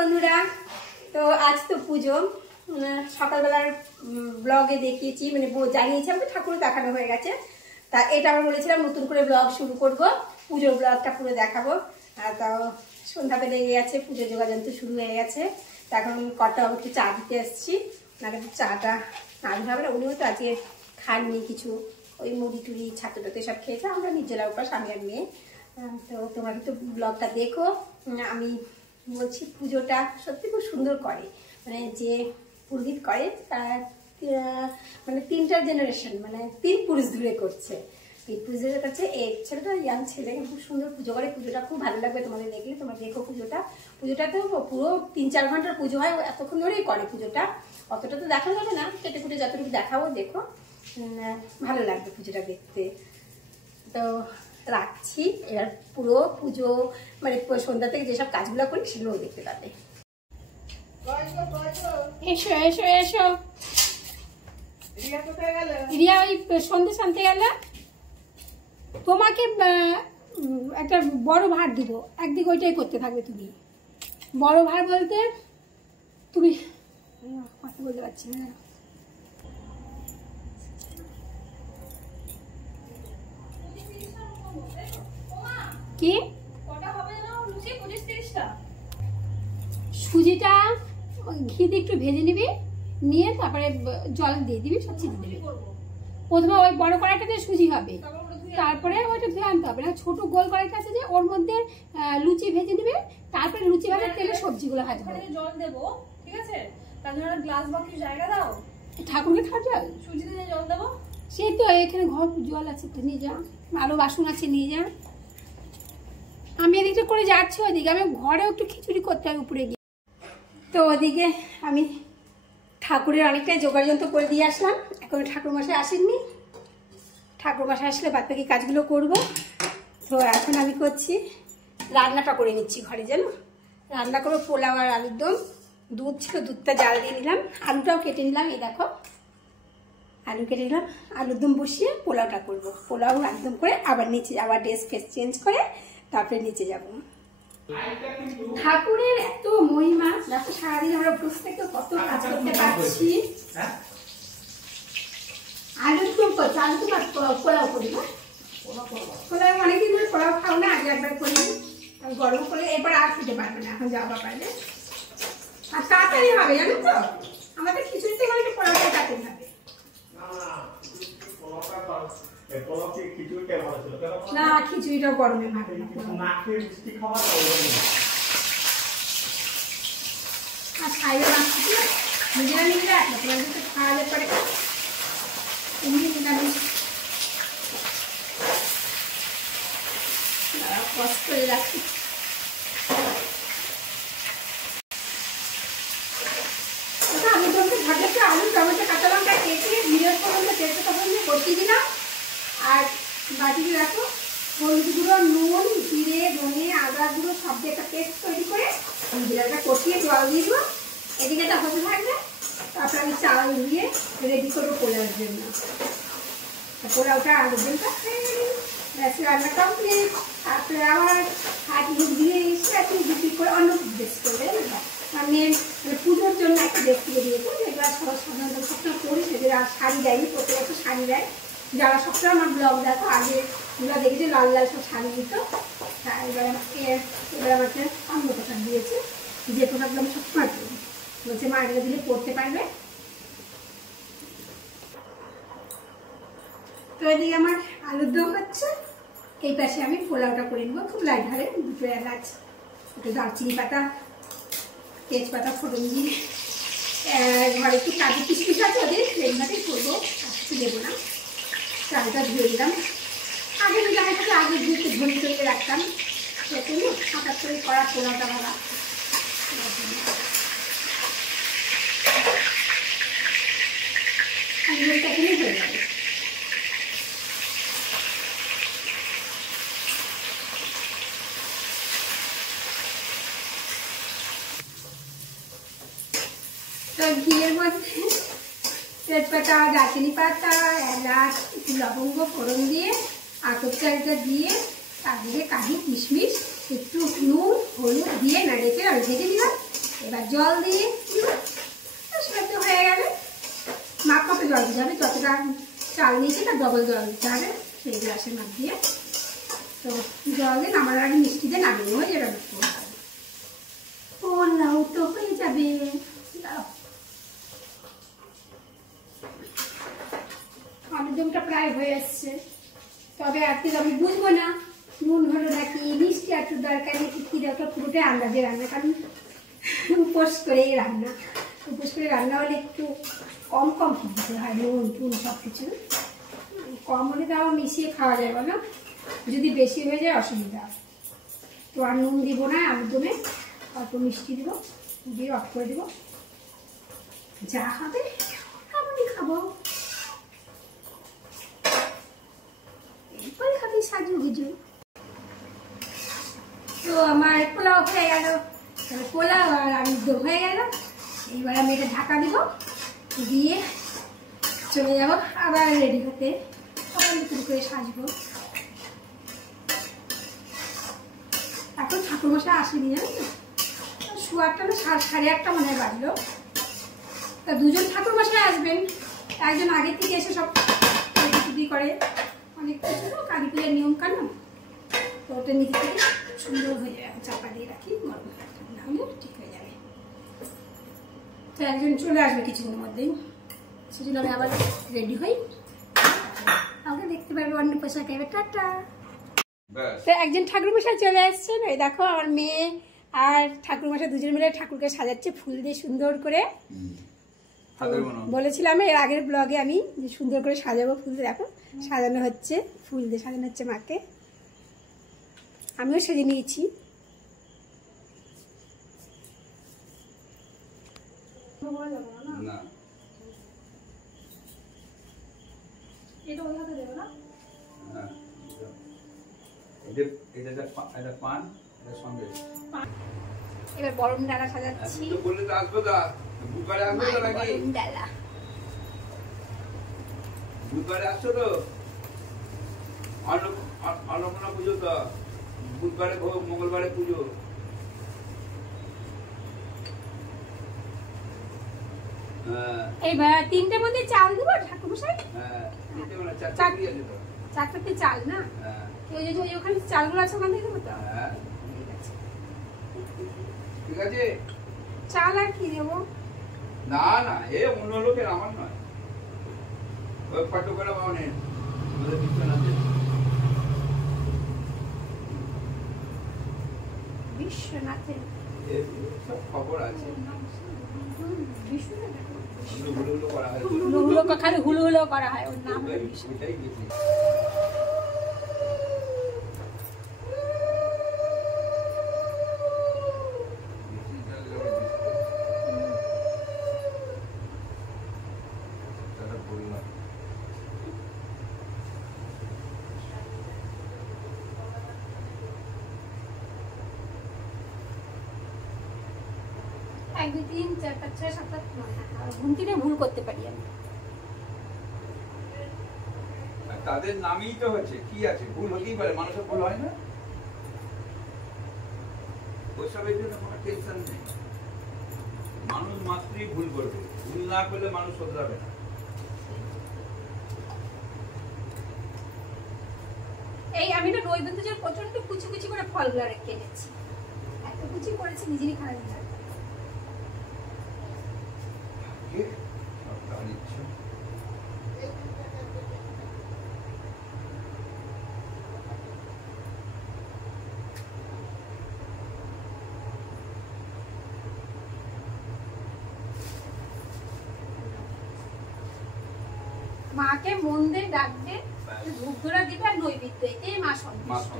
বন্ধুরা, তো আজ তো পুজো। সকালবেলার ব্লগে দেখিয়েছি, মানে জানিয়েছি আমাকে ঠাকুর দেখানো হয়ে গেছে। তা এটা আমরা বলেছিলাম নতুন করে ব্লগ শুরু করব, পুজোর ব্লগটা পুরো দেখাবো। তাও সন্ধ্যাতে লেগে গেছে, পুজো যোগাযোগ তো শুরু হয়ে গেছে। তা এখন কটা একটু চা দিতে এসেছি, নাহলে চাটা না হবে না। উনিও তো আজকে খাননি কিছু, ওই মুড়ি টুড়ি ছাত্রটাতে সব খেয়েছে। আমরা নিজেরা উপাস, আমি আর মেয়ে। তো তোমরা কিন্তু ব্লগটা দেখো। আমি বলছি পুজোটা সত্যি খুব সুন্দর করে, মানে যে পুরোহিত করে তারা মানে 3টা জেনারেশন, মানে 3 পুরুষ ধরে করছে। 3 পুরুষ ধরে করছে। এই ছেলেটা ইয়াং ছেলে, খুব সুন্দর পুজো করে। পুজোটা খুব ভালো লাগবে তোমাদের দেখলে, তোমরা দেখো পুজোটা। পুজোটা তো পুরো 3-4 ঘন্টার পুজো হয়, এতক্ষণ ধরেই করে পুজোটা। অতটা তো দেখানো যাবে না, কেটে কুটে যতটুকু দেখাবো দেখো, ভালো লাগবে পুজোটা দেখতে। তো রাখছি, এবার পুরো পুজো মানে সন্ধ্যা থেকে যেসব কাজগুলো করি সেগুলো দেখতে পাবে। এসো এসো এসো। রিয়া ওই সন্ধ্যে শান্তি গেল। তোমাকে একটা বড় ভার দিব, একদিকে ওইটাই করতে থাকবে তুমি। বড় ভার বলতে তুমি কথা বলতে পারছি না। কি সুজিটা ঘি দিয়ে একটু ভেজে নিবি, নিয়ে তারপরে জল দিয়ে দিবি, সব চিনি দিবি। প্রথমে ওই বড় কড়াইটাতে সুজি হবে, তারপরে ওইটা ধুয়ে আনতে হবে না। ছোট গোল কড়াইটা আছে যে, ওর মধ্যে লুচি ভেজে নিবি, তারপরে লুচি ভাজার তেলে সবজিগুলো ভাজবে। জল দেবো, ঠিক আছে? তার জন্য গ্লাস বা কিছু জায়গা দাও। ঠাকুরকে খাওয়া জল, সুজি দিয়ে জল দেবো। সেই তো এখানে ঘর জল আছে, তো নিয়ে যা। আরো বাসন আছে, নিয়ে যা। আমি এদিকটা করে যাচ্ছি ওইদিকে, আমি ঘরেও একটু খিচুড়ি করতে হবে উপরে গিয়ে। তো ওদিকে আমি ঠাকুরের অনেকটাই জোগাড় যন্ত্র করে দিয়ে আসলাম। এখন ঠাকুরমশাই আসেননি, ঠাকুরমশাই আসলে বাদ বাকি কাজগুলো করবো। তো এখন আমি করছি রান্নাটা করে নিচ্ছি ঘরে, জানো রান্না করবো পোলাও আর আলুর দম। দুধ ছিল, দুধটা জাল দিয়ে নিলাম, আলুটাও কেটে নিলাম। এই দেখো আলু কেটে নিলাম, আলুর দম বসিয়ে পোলাওটা করবো। পোলাও একদম করে আবার নিচে, আবার ড্রেস ফেস চেঞ্জ করে তারপরে নিচে যাব। ঠাকুরের এত মহিমা, দেখো সারাদিন আমরা বসে থেকে কত কাজ করতে পারছি। আলু দম করছি, আলু দম পোলাও করি না। পোলাও অনেকদিন ধরে পোলাও খাও না, আগে একবার করি। গরম করে এবার আর খেতে পারবে না, এখন যাওয়া পারবে। আর তাড়াতাড়ি হবে, জানো তো আমাদের খিচুড়িতে গেলে পোলাওটা তাড়াতাড়ি হবে। না, খিচুড়িটাও গরমে ভাবে না। আর খাইয়ে রাখছি নিজেরা নিজেরা, তোমার যদি খাওয়ালে পরে এমনি নিরামিষ কষ্ট করে রাখছি। আলু দমটা ভাজতে আলু টমেটো কাঁচা লঙ্কা কেটে জিরের ফোড়নটা তেজপাতা ফোড়ন কষিয়ে দিলাম। আর বাটিতে রাখো হলুদ গুঁড়ো, নুন, জিরে, ধনে, আদা গুঁড়ো সব দিয়ে একটা পেস্ট তৈরি করে জিরাটা কষিয়ে জল দিয়ে দেবো। এদিকে এটা হতে থাকবে, তারপরে আমি চাল দিয়ে রেডি করবো পোলাওর জন্য। পোলাওটা আলুর দমটা রান্না কমপ্লিট। তারপরে আবার হাত মুখ দিয়ে এসে একটু বিক্রি করে অন্য ড্রেস করবে। আমি পুজোর জন্য একটা ড্রেস কিনে দিয়েছে, যেগুলো সাধারণত সবসময় করি, সেগুলো শাড়ি দেয়নি, প্রত্যেক একটা শাড়ি দেয়। যারা সবসময় আমার ব্লগ দেখো, আগে ওগুলো দেখেছি লাল লাল সব শাড়ি দিত। তা এবার আমাকে অন্য পোশাক দিয়েছে, যে পোশাকগুলো আমি সবসময় করি। বলছে মা এগুলো দিলে পরতে পারবে। তো এদিকে আমার আলুর দম হচ্ছে, এই পাশে আমি পোলাওটা করে নেবো। খুব লাইট ভাবে, 2 এলাচ, একটু দারচিনি পাতা, তেজপাতা, ফোড়ন দিয়ে ঘরে একটু কাজু কিশমিশ আছে, ওদের প্লেনভাবেই করবো, আর কিছু দেবো না। চালটা ধুয়ে দিলাম, আগে দিলাম একটু, আগে দিয়ে একটু ধনে তৈরি রাখতাম, যাতে হঠাৎ করে করা পোলাওটা ভাবা। আলুটা এখানেই হয়ে যাবে। তো ঘিয়ের মধ্যে তেজপাতা, দারচিনি পাতা, এলাচ, একটু লবঙ্গ ফোড়ন দিয়ে আতপ চালটা দিয়ে তার দিকে কাজু কিশমিশ, একটু নুন হলুদ দিয়ে নাড়িয়ে আমি ভেজে দিলাম। এবার জল দিয়ে সেদ্ধ হয়ে গেলে মাপ মাপে জল দিতে হবে, যতটা চাল নিয়েছে তার ডবল জল দিতে হবে সেই গ্লাসের মাপ দিয়ে। তো জল দিয়ে নামানোর আগে মিষ্টি দিয়ে নামিয়ে হয়ে যাবে। পোলাও তো হয়ে যাবে। আলুর দমটা প্রায় হয়ে এসছে, তবে আর আমি বুঝবো না নুন হলো নাকি মিষ্টি একটু দরকার নাকি কি দরকার, পুরোটাই আন্দাজে রান্না। কারণ উপোস করেই রান্না, উপোস করে রান্না হলে একটু কম কম দিতে হয় নুন টুন সব কিছু। কম হলে তাও মিশিয়ে খাওয়া যায় বলো, যদি বেশি হয়ে যায় অসুবিধা। তো আর নুন দিব না আলুর দমে, অল্প মিষ্টি দিব, দিয়ে অফ করে দিব। যা হবে তেমনই খাবো। এরপরে খাবি সাজু গুজু। তো আমার পোলাও হয়ে গেল, পোলাও আর আলুর দম হয়ে গেল। এইবার আমি এটা ঢাকা দিব, দিয়ে চলে যাব আবার রেডি হতে, আবার নতুন করে সাজবো। এখন ঠাকুরমশাই আসেনি জানো তো, শোয়ারটা না 8:30 মনে হয় বাজলো। তা দুজন ঠাকুরমশাই আসবেন, একজন আগের থেকে এসে সব রেডি করে, অনেক কিছু না কালী পুজোর নিয়ম কানুন, তো ওটা নিজে থেকে সুন্দর হয়ে যাবে। চাপা দিয়ে রাখি, গরম নাহলে ঠিক হয়ে যাবে। তো একজন চলে আসবে কিছুদিনের মধ্যেই, সেজন্য আমি আবার রেডি হই। আমাকে দেখতে পারবে অন্য পোশাকে। টাটা। তো একজন ঠাকুরমশাই চলে আসছেন, ওই দেখো আমার মেয়ে আর ঠাকুরমশাই দুজন মিলে ঠাকুরকে সাজাচ্ছে ফুল দিয়ে সুন্দর করে। বলেছিলাম এর আগের ব্লগে আমি যে সুন্দর করে সাজাবো ফুল দিয়ে, দেখো সাজানো হচ্ছে, ফুল দিয়ে সাজানো হচ্ছে মাকে। আমিও সেজে নিয়েছি। এবার বরণ ডালা সাজাচ্ছি। বুধবারে আসছো তো, অন্নপূর্ণা পুজো তো বুধবারে, মঙ্গলবারে পুজো। এইবার 3টের মধ্যে চাল দিব ঠাকুরমশাই। হ্যাঁ, 4টাতে চাল না, ওই যে ওখানে চালগুলো আছে ওখান থেকে দেবো তো। ঠিক আছে, চাল আর কি দেবো? না না, এ অন্য লোকের, আমার নয়। ওই ফটো করে বাউনের বিশ্বনাথের সব খবর আছে। খালি হুলো হুলো করা হয়, ওর নাম ওইটাই বেশি। ঘুমটিতে ভুল করতে পারি আমি। তাদের নামই তো হচ্ছে, কি আছে, ভুল হতেই পারে, মানুষের ভুল হয় না, ওইসবের জন্য কোনো টেনশন নেই। মানুষ মাত্রই ভুল করবে, ভুল না করলে মানুষ শোধরাবে না। এই আমি না নৈবেদ্যের প্রচন্ড কুচি কুচি করে ফলগুলো রেখে এনেছি, এত কুচি করেছি নিজেরই খারাপ লাগে। মাকে মন দিয়ে ডাকবে, ধূপ ধরা দিবে আর নৈবেদ্য, এটাই মা সন্তুষ্ট।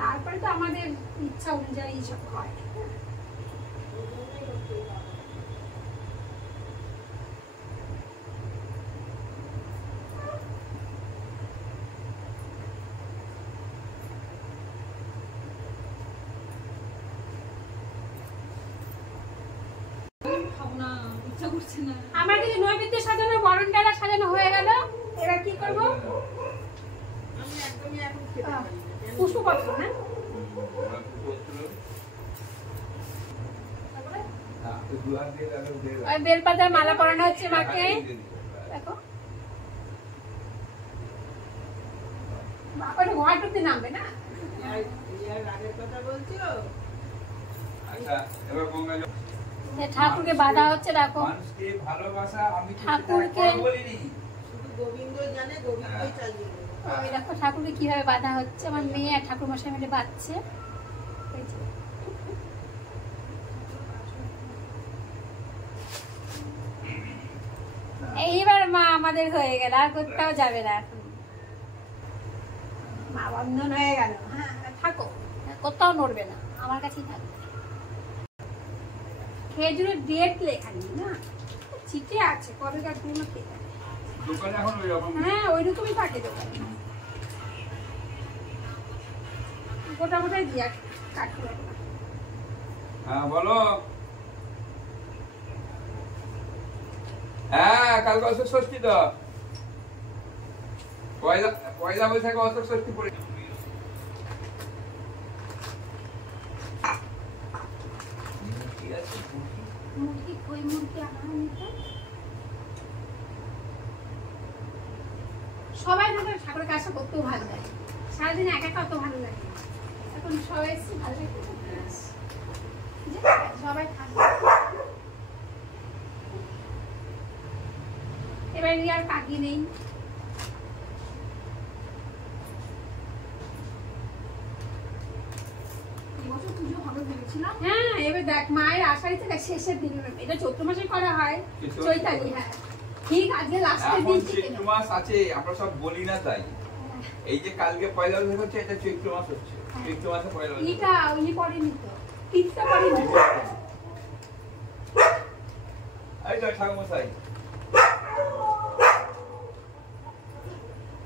তারপরে তো আমাদের ইচ্ছা অনুযায়ী সব হয়। আমার কিছু নৈবেদ্য সাজানো, বরণ ডালা সাজানো হয়ে গেল। এবার কি করবো? পুষ্পপত্র না, আর বেলপাতার মালা পরানো হচ্ছে মাকে। দেখো বাবা ওয়াটারতে নামবে না। ঠাকুরকে বাধা হচ্ছে, দেখো ঠাকুরকে দেখো ঠাকুরকে কিভাবে বাধা হচ্ছে। আমার মেয়ে আর ঠাকুর মশাই মিলে বাঁধছে। এইবার মা আমাদের হয়ে গেল, আর কোথাও যাবে না এখন, মা বন্ধন হয়ে গেল। হ্যাঁ থাকো, কোথাও নড়বে না, আমার কাছেই থাকবে। খেজুরের ডেট লেখা নেই না, চিঠি আছে কবেকার পুরনো খেয়ে। হ্যাঁ ওই রকমই থাকে দোকানে, গোটা গোটাই দিয়া কাটতে। হ্যাঁ বলো। হ্যাঁ কালকে অশোক ষষ্ঠী তো, পয়লা বৈশাখে অশোক ষষ্ঠী পড়ে। সবাই ঠাকুরের কাছে করতেও ভালো লাগে, সারাদিন একা একা অত ভালো লাগে। এখন সবাই এসে ভালো লাগে, সবাই থাকবে। এবার আর কাকি নেই, হ্যাঁ এবার দেখ মায়ের আশাই থেকে শেষের দিন, এটা চৈত্র মাসে করা হয় চৈতালি। হ্যাঁ ঠিক, আজকে লাস্টের দিন চৈত্র মাস আছে, আমরা সব বলি না তাই। এই যে কালকে পয়লা বৈশাখ হচ্ছে, এটা চৈত্র মাস হচ্ছে, চৈত্র মাসে পয়লা বৈশাখ। এটা উনি পড়েনি তো, তিনটা পড়েনি। এই তো ঠাকুরমশাই,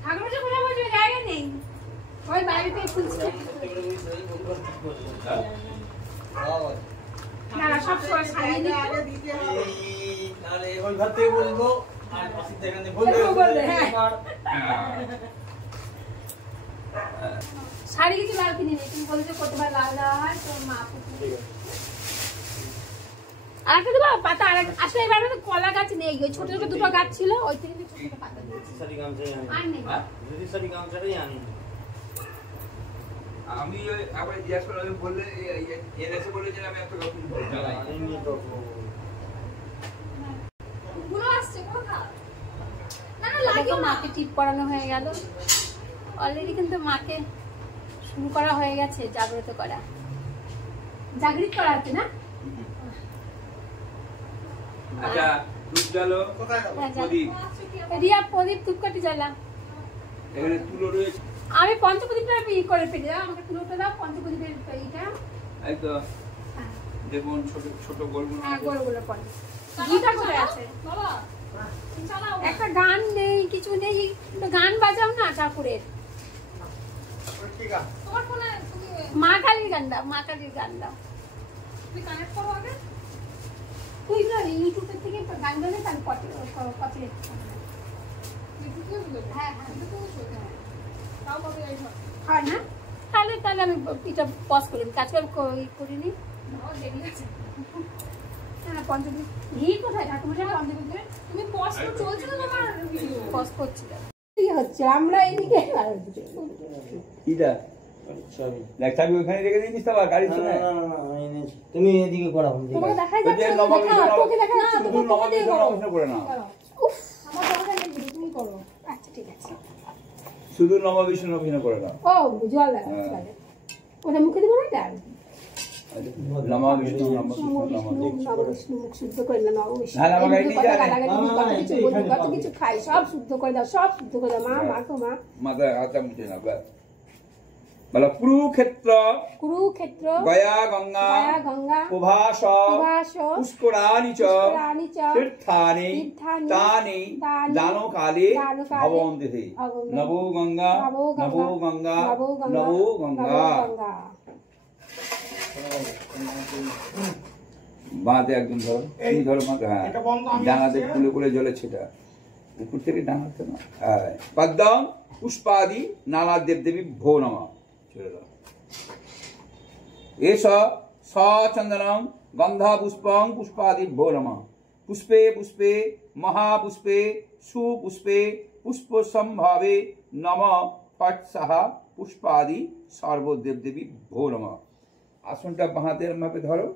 ঠাকুরমশাই কোথায় বসবে, জায়গা নেই, ওই বাড়িতে খুঁজছে। না সব সময় সাজিয়ে দিচ্ছে। ওই ঘর থেকে বলবো আর অসিত এখানে বলবে। শাড়ি কিছু লাল কিনে নেই, তুমি বলেছো কতবার লাল দেওয়া হয়, তোর মা আর একটা দেবো পাতা। আর আসলে এবার আমাদের কলা গাছ নেই, ওই ছোট ছোট দুটো গাছ ছিল, ওই থেকে ছোট ছোট পাতা দিয়েছি। আর নেই, আমি আবার জিজ্ঞাসা করে বললে এনেছে বলে যে আমি একটা কথা বলতে গুলো আসছে কোথাও না না লাগে। মাকে টিপ করানো হয়ে গেল অলরেডি, কিন্তু মাকে শুরু করা হয়ে গেছে জাগ্রত করা, জাগৃত করা আছে না। আচ্ছা দুধ জ্বালো, প্রদীপ, রিয়া প্রদীপ ধূপকাঠি জ্বালা। এখানে তুলো রয়েছে, আমি পঞ্চপ্রদীপটা করে ফেলে দাও, আমাকে তুলোটা দাও পঞ্চপ্রদীপের এইটা। এই তো দেখুন ছোট ছোট গোলগুলো। হ্যাঁ গোলগুলো পড়ে। গীতা কোথায় আছে বাবা? একটা গান নেই, কিছু নেই, তো গান বাজাও না ঠাকুরের। তোমার ফোনে তুমি মা কালীর গান দাও, মা কালীর গান দাও। তুমি কানেক্ট করো আগে, তুই না ইউটিউবের থেকে গান গানে তার পথে পথে। হ্যাঁ হ্যাঁ তাও কবে হয় না, তাহলে তাহলে আমি এটা পজ করি, কাজ করিনি। পঞ্চমী ঘি কোথায় ঠাকুমার? পঞ্চমীতে তুমি পজ চলছে না, তোমার পজ করছি কি হচ্ছে, আমরা এদিকে দেখ চাবি ওখানে রেখে দিয়েছিস তো গাড়ি চলে। তুমি এদিকে করাও, তোমাকে দেখাই যাচ্ছে না, তোকে দেখা না, তোমাকে করে না। উফ আমার কথা নেই, তুমি করো। আচ্ছা ঠিক আছে, শুধু নববিষ্ণু অভিনয় করে না। ও জল লাগা ওটা মুখে দেবো না, ডাল নববিষ্ণু মুখ শুদ্ধ করে নাও। কত কিছু খাই, সব শুদ্ধ করে দাও, সব শুদ্ধ করে দাও। মা মাখো মা মাথায় হাতা মুছে না। বলো কুরুক্ষেত্র, কুরুক্ষেত্র, গয়া গঙ্গা, গয়া গঙ্গা, প্রভাস, প্রভাস, পুষ্করাণি চ, পুষ্করাণি চ, তীর্থানি তানি দানকালে ভবন্তি। নবো গঙ্গা, নবো গঙ্গা, নবো গঙ্গা। বাঁধে একদম ধরো, তুমি ধরো মাথা। হ্যাঁ ডাঙাতে খুলে খুলে জলে ছেটা, উপর থেকে ডাঙাতে না। হ্যাঁ পদ্ম পুষ্পাদি নানা দেবদেবী ভো নমঃ ছেড়ে দাও। এস सचंदनं गंधपुष्पं पुष्पादिभ्यो नमः। पुष्पे पुष्पे महापुष्पे सुपुष्पे पुष्पसंभावे नमः फट स्वाहा पुष्पादि सर्वदेव देवी भो नमः। আসনটা বাঁহাতের মাপে ধরো,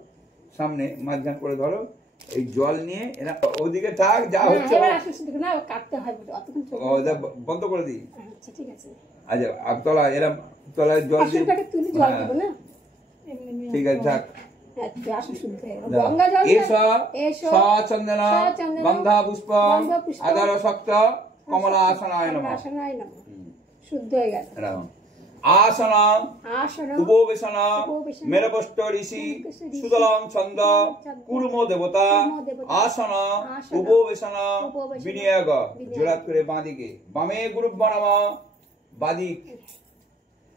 সামনে মাঝখান করে ধরো, এই জল নিয়ে এরা ওদিকে থাক, যা হচ্ছে বন্ধ করে দিই। আচ্ছা ঠিক আছে, আচ্ছা তলা এরা তলায় জল দিয়ে ঠিক আছে থাক। সচন্দন গন্ধা পুষ্প আদার শক্ত কমলা আসনায় নমঃ। শুদ্ধ হয়ে গেল। আসন উপবেশন মেরপষ্ট ঋষি সুদলং ছন্দ কুর্ম দেবতা আসন উপবেশন বিনিয়োগ। জোড়াত করে বাঁদিকে বামে গুরুভ্য নমঃ, বাদিক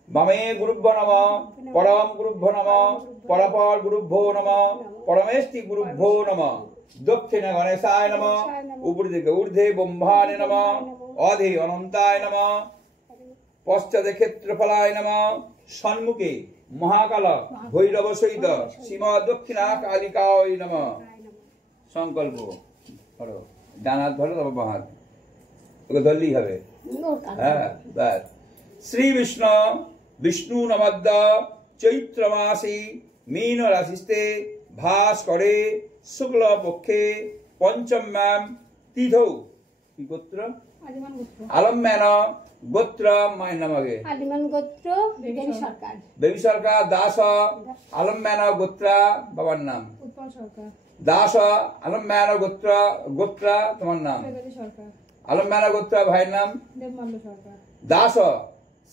বামে গুরুভ্য নমঃ, পরম গুরুভ্য নমঃ, পরপর গুরুভ্যো নমঃ, পরমেষ্টি গুরুভ্যো নমঃ। দক্ষিণে গণেশায় নমঃ, উপর দিকে ঊর্ধ্বে ব্রহ্মাণে নমঃ, অধে অনন্তায় নমঃ, পশ্চাতে ক্ষেত্রফলায় নমঃ, সম্মুখে মহাকাল ভৈরব সহিত সীমা দক্ষিণা কালিকায় নমঃ। সংকল্প ধরো, ডান হাত ধরো, তবে বাঁ হাত ওকে ধরলেই হবে। হ্যাঁ ব্যাস। শ্রী বিষ্ণু বিষ্ণু নমদ্দ চৈত্র মাসে মীন রাশিস্তে ভাস করে শুক্ল পক্ষে পঞ্চম্যাম তিথৌ কি গোত্র আলম্যান গোত্র মায়ের নাম আগে আলিমান গোত্র বেবি সরকার, বেবি সরকার দাস আলম্যান গোত্র বাবার নাম উৎপল সরকার, দাস আলম্যান গোত্র গোত্র তোমার নাম সরকার, আলম্যান গোত্র ভাইয়ের নাম দেবমাল্য সরকার। দাস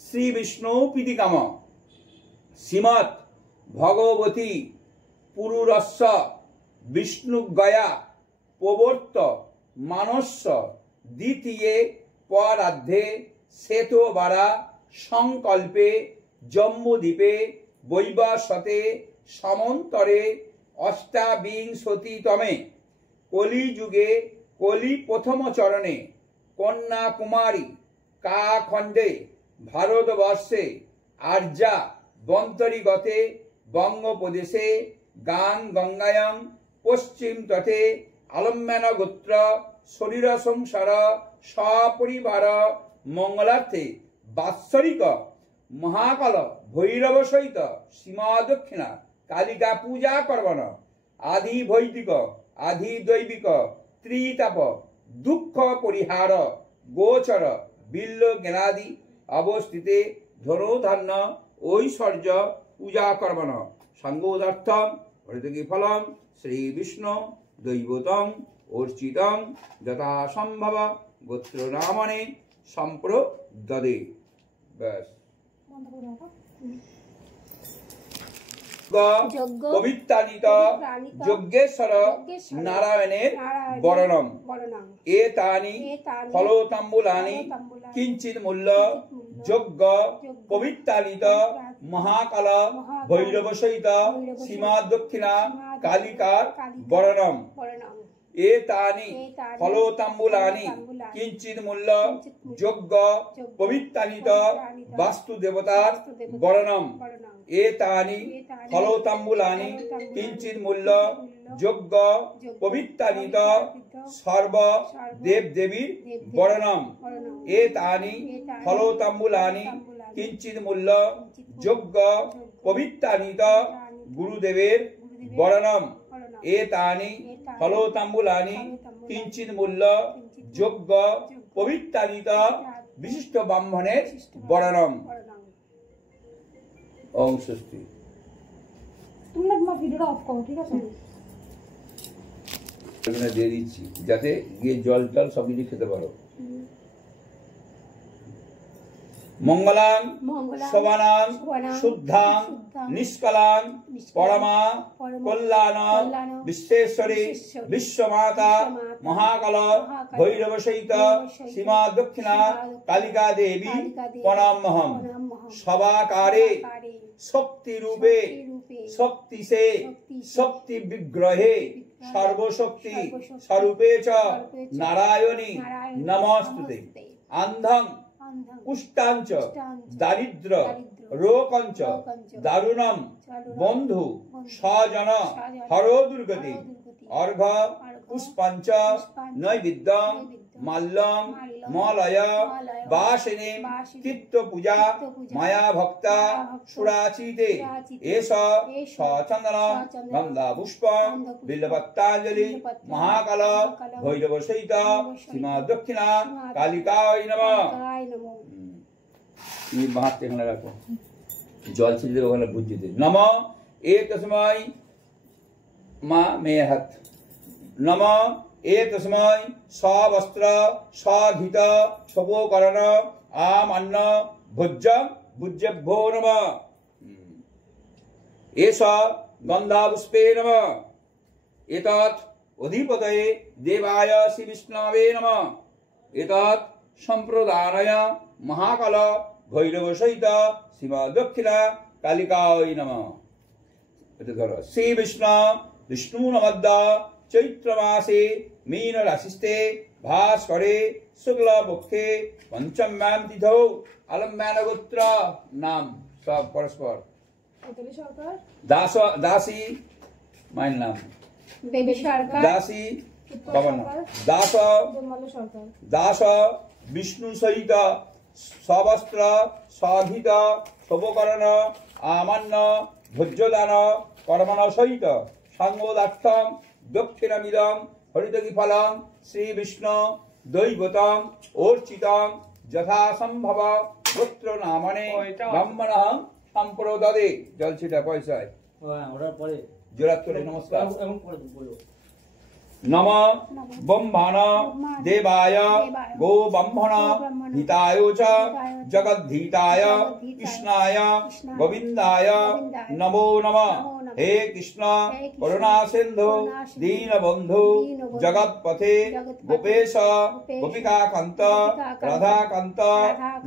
শ্রী বিষ্ণু প্রীতিকাম শ্রীমৎ ভগবতী পুরুরস্য বিষ্ণু গয়া প্রবর্ত মানস্য দ্বিতীয় পরার্ধে শ্বেতবারা সংকল্পে জম্মুদ্বীপে বৈবস্বতে সমন্তরে অষ্টাবিংশতিতমে কলিযুগে কলি প্রথম চরণে কন্যাকুমারী কাখণ্ডে ভারতবর্ষে আর্যা বন্তরিগতে বঙ্গপ্রদেশে গাং গঙ্গায়ং পশ্চিম তটে আলম্যান গোত্র শরীর সংসার সপরিবার মঙ্গলার্থে বাৎসরিক মহাকাল ভৈরব সহিত সীমা দক্ষিণা কালিকা পূজা করবন। আদি বৈদিক আদি দৈবিক ত্রিতাপ দুঃখ পরিহার গোচর বিল্ল জ্ঞানাদি অবস্থিতে ধনুধান্য ঐশ্বর্য পূজা করবন। সঙ্গোদার্থম হরিতকি ফলম শ্রী বিষ্ণু দৈবতং অর্চিতং যথা সম্ভব গোত্র নামনে সম্প্রদদে। ব্যাস। পবিত্রানিত যজ্ঞেশ্বর নারায়ণের বরণম এতানি ফলতাম্বুলানি কিঞ্চিৎ মূল্য যজ্ঞ পবিত্রানিত মহাকাল ভৈরব সহিত সীমা দক্ষিণা কালিকার বরণম এতানি ফলতাম্বুলানি কিঞ্চিৎ মূল্য যজ্ঞ পবিত্রানিত বাস্তু দেবতার বরণম এতানি ফলতাম্বুলানি কিঞ্চিৎ মূল্য যজ্ঞ পবিত্রানিত সর্ব দেব দেবীর বরণম এতানি ফলতাম্বুলানি কিঞ্চিৎ মূল্য যজ্ঞ পবিত্রানিত গুরুদেবের বরণম এতানি ফলতাম্বুলানি কিঞ্চিৎ মূল্য যজ্ঞ পবিত্রানিত বিশিষ্ট ব্রাহ্মণের বরণম। ওম স্বস্তি। তোমরা তোমার ভিডিওটা অফ করো, ঠিক আছে? এখানে দিয়ে দিচ্ছি যাতে গিয়ে জল টল সবকিছু খেতে পারো। মঙ্গলাং শোভানাং শুদ্ধাং নিষ্কলাং পরমা কল্যাণ বিশ্বেশ্বরী বিশ্বমাতা মহাকাল ভৈরব সহিত সীমা দক্ষিণা কালিকা দেবী প্রণামহম। সবাকারে শক্তি রূপে শক্তিসে শক্তি বিগ্রহে সর্বশক্তি স্বরূপে চ নারায়ণী নমস্তুতে। আন্ধং কুষ্টাঞ্চ দারিদ্র রোকঞ্চ দারুণম বন্ধু স্বজন হরো দুর্গতি অর্ঘ পুষ্পাঞ্চ নৈবেদ্যং মাল্যং মলয় বাসিনী চিত্ত পূজা মায়া ভক্তা সুরাচিতে এষ সচন্দন গন্ধা পুষ্পং বিল্বপত্রাঞ্জলি মহাকাল ভৈরব সহিত সীমা দক্ষিণা কালিকায় নমঃ। ये बात देखने लगा जल छिड़के ओखाने बुझे दे नम ए तस्मै माँ मेहत नम ए तस्मै सवस्त्र सघित स्वोकरण आम अन्न भुज्य भुज्यभ्यो नम एष गन्धापुष्पे नम एतत् अधिपतये देवाय श्री विष्णवे नम एतत् सम्प्रदानाय महाकाल भैरव सहित सीमा दक्षिणा कालिकाय नमः। श्री विष्णु नमद्द चैत्र मासे मीन राशिस्ते भास्करे शुक्ल पक्षे पंचम्यां तिथौ अलम्यान गोत्र नाम सब परस्पर दासी माइन नाम दासी पवन दास विष्णु सहित सवस्त्र साधित स्वोकरण आमन्न भोज्यदान कर्मण सहित संगोदार्थम दक्षिणमिदं हरितकी फलं श्री विष्णु दैवतं अर्चितं यथा संभव गोत्र नामने ब्राह्मणः संप्रददे जल छिटा पैसा जोरात करे नमस्कार नम ब्रह्मण देवाय गो ब्रह्मण हिताय च जगद्धिताय कृष्णाय गोविंदाय नमो नमः। हे कृष्ण करुणा सिंधु दीनबंधु जगत्पथे गोपेश गोपिकाकांत राधाकांत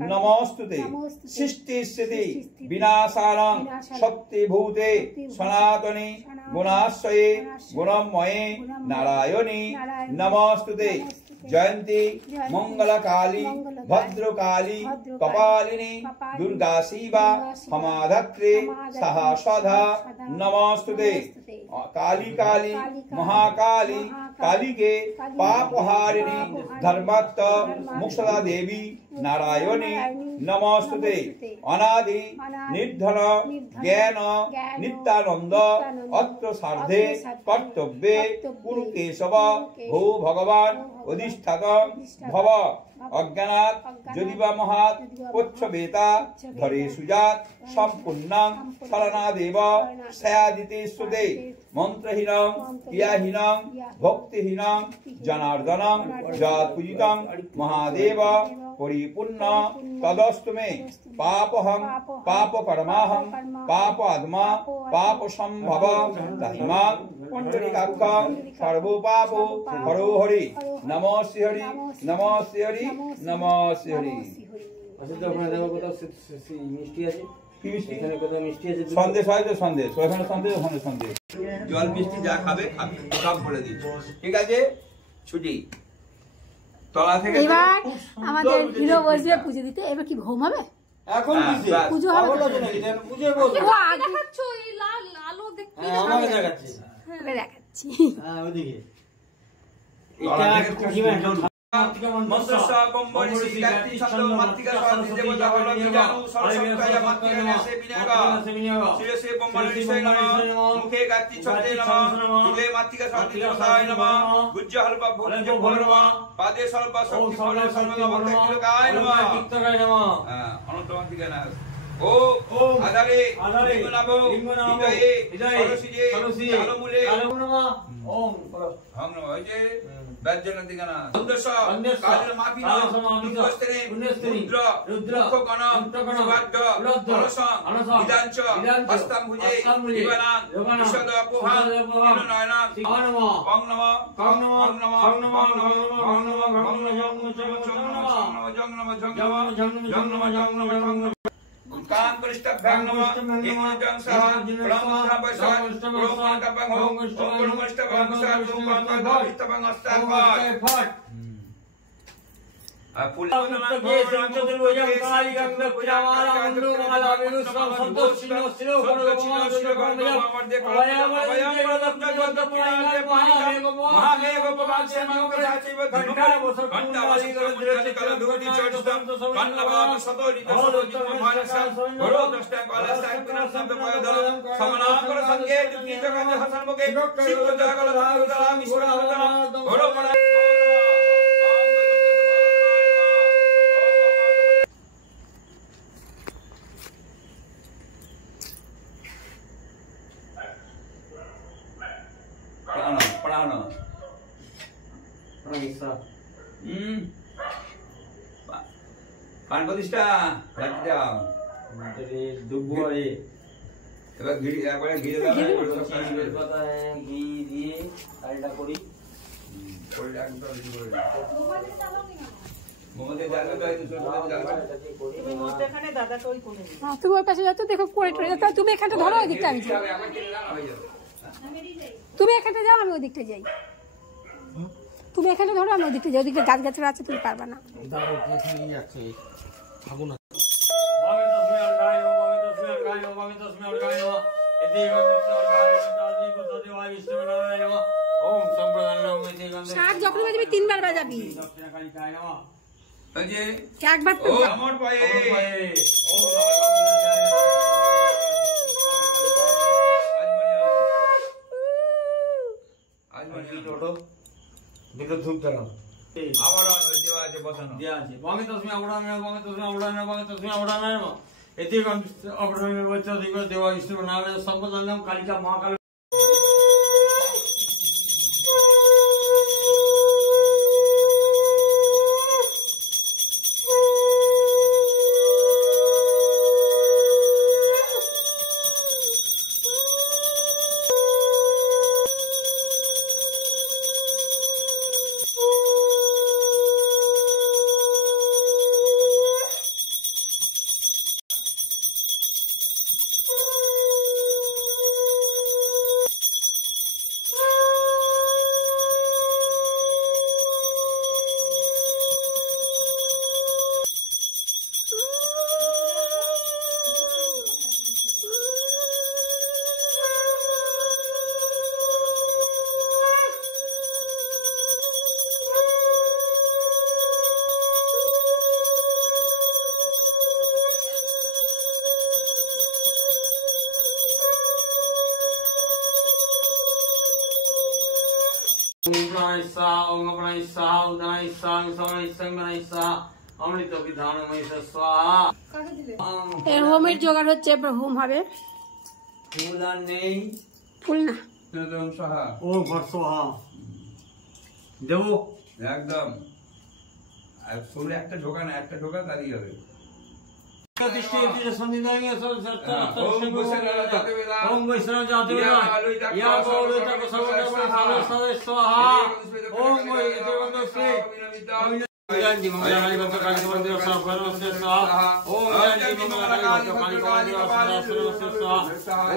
नमोस्तुते सृष्टि स्थिति विनाशानं शक्तिभूते सनातनी गुणाश्रये गुणमये नारायणी नमोस्तुते जयंती मंगलकाली भद्रकाली कपालिनी दुर्गा शिवा हमाधत्रे सहस्रधा नमोस्तुते काली काली महाकाली कालिके पापहारिणी धर्मत्त मुक्षदा देवी नारायणी नमोस्तुते अनादि निर्धन ज्ञान नित्यानंद अत्र सार्धे कर्तव्ये कुरु केशव भो भगवान अधिष्ठातं भव अज्ञानात् यदिवा महात् पुच्छवेता धरे सुजात सम्पूर्णं शरणादेव सयादिते सुते मंत्रहीनं क्रियाहीनं भक्तिहीनं जनार्दनं जातपूजितं महादेव परिपूर्ण तदस्तु मे पापहं पापकर्माहं पापात्मा पापसंभव तहिमां पुण्डरीकाक्षं सर्वपापो हरो हरि नमो श्री हरि नमो श्री हरि नमो श्री हरि। আচ্ছা ওখানে দেখো কোথাও মিষ্টি আছে কি মিষ্টি এখানে কোথাও মিষ্টি আছে সন্দেশ হয় তো সন্দেশ ওখানে সন্দেশ ওখানে সন্দেশ জল মিষ্টি যা খাবে খাবে সব বলে দিচ্ছি ঠিক আছে ছুটি তলা থেকে এবার আমাদের হিরো বসবে পুজো দিতে এবার কি ঘুমাবে এখন বুঝে পুজো হবে পুজো বলবো দেখাচ্ছ এই লাল আলো দেখতে আমাকে দেখাচ্ছি দেখাচ্ছি হ্যাঁ ওদিকে তলা এটা থেকে কাকিমা মন্ত্রস্য কম্বরিসি গায়ত্রী ছন্দ মাতৃকা সরস্বতী দেবতা হল বীজাণু সরস্বত্যায় মাতৃকা ন্যাসে বিনায়ক শিরসে ব্রহ্মণেশ্বরায় নমঃ মুখে গায়ত্রী ছন্দে নমঃ মুখে মাতৃকা সরস্বতী দেবতায় নমঃ গুজ্জ হল্প ভোজ্য ভো নমঃ পাদে স্বল্প শক্তি ফল সর্বদা ভক্তকায় নমঃ অনন্ত মাতৃকা নাস ও আধারে লিঙ্গনাভ হৃদয়ে সরসিজে কালমূলে ওম হং নমঃ ওই যে बैजनंदिगना सुंदरसा कालेर माफिना पुण्यस्त्रे रुद्र मुखगण सुभाद्र अलसं विदांच हस्ताम्बुजे जीवनां विशद अपोहां नयनां कं नमः कं नमः कं नमः कं नमः जं नमः जं नमः कां परिष्टभ्यां नमः इंद्रं सह ब्रह्मधापसात् ब्रह्मधापं ओम ब्रह्मष्टभं सात् ब्रह्मधापं अस्ताफात् पढ़ाना पान प्रतिष्ठा এবার ঘি একবারে ঘি দিয়ে ঘি দিয়ে কারিটা করি করে একদম রেডি করে মোমোতে জায়গা তো একটু ছোট ছোট জায়গা তুমি মধ্যখানে দাদাকে ওই করে দিও। হ্যাঁ, তুমি ওই পাশে যাও তো, দেখো করে টরে যাও। তুমি এখানটা ধরো, ওই দিকটা আমি যাই। একবার কেটে দাও হয়ে যাবে তুমি এখানটা যাও, আমি ওই দিকটা যাই। তুমি এখানে ধরো, আমি ওই দিকটা যাই। ওদিকে গাছ গাছরা আছে, তুমি পারবা না। শাক যখন বাজবি 3 বার বাজাবি, এই যে একবার তো ও আমার পায়ে আজ মানে টোটো দুটো ধূপ জ্বালাও আবার দেওয়া আছে বসানো দেয়া আছে বামে তসমি আবড়ানো বামে তসমি আবড়ানো বামে তসমি আবড়ানো এতে আবড়ানো বচ্চা দিগো দেওয়া ইষ্টর নামে সম্পদান নাম কালিকা মহাকাল হোমের জোগাড় হচ্ছে, এবার হোম হবে। ফুল আর নেই ফুল না, সাহা ও ভরসোহা দেবো একদম আর শরীরে একটা ঢোকা না, একটা ঢোকা দাঁড়িয়ে হবে ओम वैष्णव जाते या बोलता को सर्वदा स्वाहा ओम वैष्णव ज्ञान जी मंगल काली भक्त काली मंदिर साफ करो से स्वाहा ओम ज्ञान जी मंगल काली भक्त काली मंदिर साफ करो से स्वाहा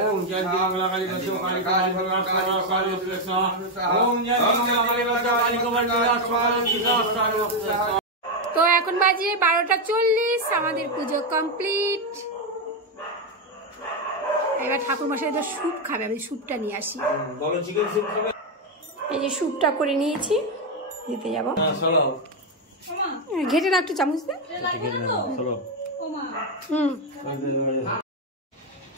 ओम ज्ञान जी मंगल काली भक्त काली मंदिर साफ करो से स्वाहा ओम ज्ञान जी मंगल काली भक्त काली मंदिर साफ करो से स्वाहा। তো এখন বাজে 12:40, আমাদের পুজো কমপ্লিট। এবার ঠাকুর মশাই তো স্যুপ খাবে, আমি স্যুপটা নিয়ে আসি। বলো চিকেন স্যুপ খাবে? এই যে স্যুপটা করে নিয়েছি, দিতে যাব। হ্যাঁ চলো ঘেটে না একটু চামচ দে। চলো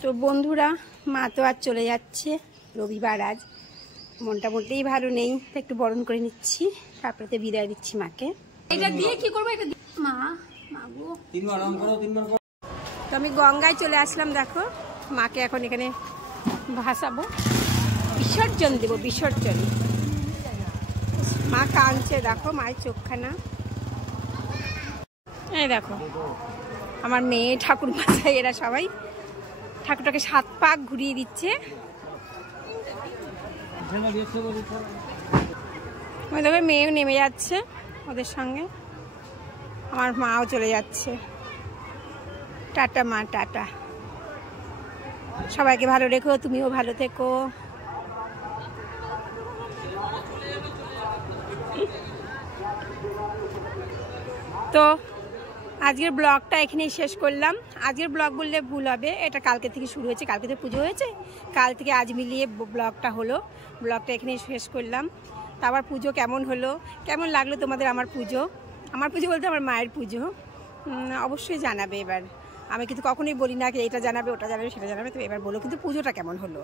তো বন্ধুরা, মা তো আজ চলে যাচ্ছে, রবিবার আজ, মনটা মোটেই ভালো নেই, তো একটু বরণ করে নিচ্ছি, তারপরে তো বিদায় দিচ্ছি মাকে। এটা দিয়ে কি করবো, এটা মা মাগো 3 বার রাম করো 3 বার করো। তো আমি গঙ্গায় চলে আসলাম, দেখো মাকে এখন এখানে ভাসাবো, বিসর্জন দেব, বিসর্জন। মা কাঁদছে, দেখো মায়ের চোখখানা, এই দেখো আমার মেয়ে, ঠাকুর মশাই, এরা সবাই ঠাকুরটাকে 7 পাক ঘুরিয়ে দিচ্ছে। ওই দেখো মেয়েও নেমে যাচ্ছে ওদের সঙ্গে, আমার মাও চলে যাচ্ছে। টাটা মা, টাটা। সবাইকে ভালো রেখো, তুমিও ভালো থেকো। তো আজকের ব্লগটা এখানেই শেষ করলাম। আজকের ব্লগ বললে ভুল হবে, এটা কালকে থেকে শুরু হয়েছে, কালকে তো পুজো হয়েছে, কাল থেকে আজ মিলিয়ে ব্লগটা হলো। ব্লগটা এখানেই শেষ করলাম। তা আবার পুজো কেমন হলো, কেমন লাগলো তোমাদের আমার পুজো বলতে আমার মায়ের পুজো অবশ্যই জানাবে। এবার আমি কিন্তু কখনোই বলি না এটা জানাবে ওটা জানাবে সেটা জানাবে, তো এবার বলো কিন্তু পুজোটা কেমন হলো।